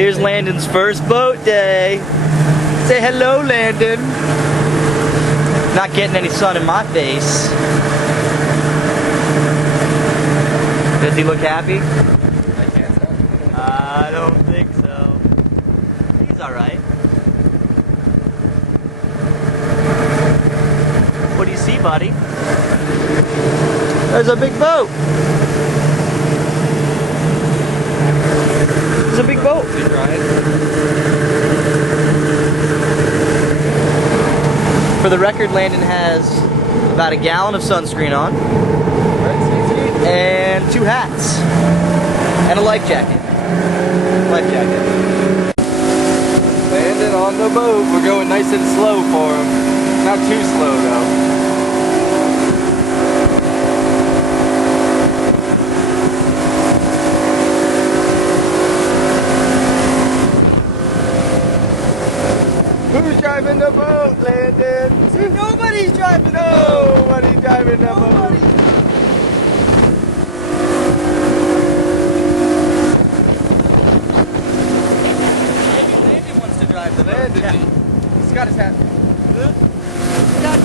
Here's Landen's first boat day. Say hello, Landen. Not getting any sun in my face. Does he look happy? I can't tell. I don't think so. He's alright. What do you see, buddy? There's a big boat. There's a big boat. Is he drying? For the record, Landen has about a gallon of sunscreen on, and 2 hats, and a life jacket. Life jacket. Landed on the boat. We're going nice and slow for him. Not too slow though. Who's driving the boat, Landen? Nobody's driving the boat. Nobody's driving the boat. Maybe Landen wants to drive the boat. Landon, he's got his hat. Got